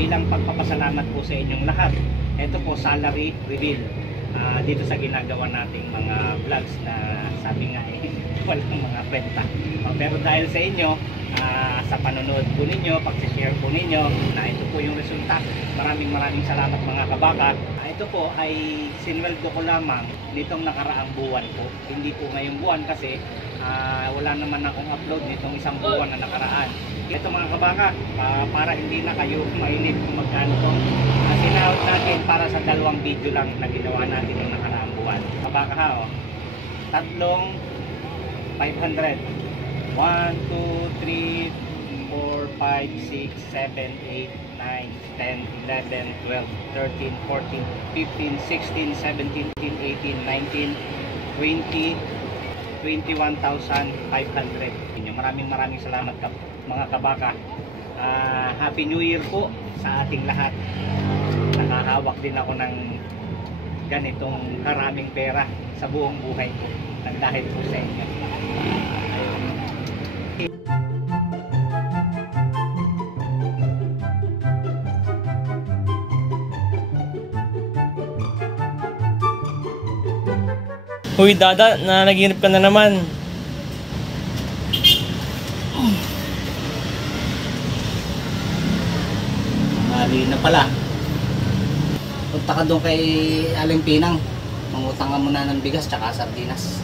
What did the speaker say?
bilang pagpapasalamat po sa inyong lahat. Ito po salary reveal dito sa ginagawa nating mga vlogs na sabi nga walang mga kwenta. Pero dahil sa inyo, sa panonood po ninyo, pag-share po ninyo, na ito po yung resulta. Maraming salamat mga kabaka. Ito po ay sinweldo ko lamang nitong nakaraang buwan po. Hindi po ngayong buwan kasi wala naman akong upload nitong isang buwan na nakaraan. Ito mga kabaka, para hindi na kayo mainip kung magkano to, sinahod natin para sa 2 video lang na ginawa natin yung nakaraang buwan. Kabaka ha, tatlong 500. 1, 2, 3, 4, 5, 6, 7, 8, 9, 10, 11, 12, 13, 14, 15, 16, 17, 18, 19, 20, 21,500. Maraming salamat mga kabaka. Happy New Year po sa ating lahat. Nakahawak din ako ng ganitong karaming pera sa buong buhay ko. Dahil po sa inyo. Uy Dada, nanaginip ka na naman. Mali na pala. Punta ka doon kay Aling Pinang. Mangutangan mo na ng bigas tsaka sardinas.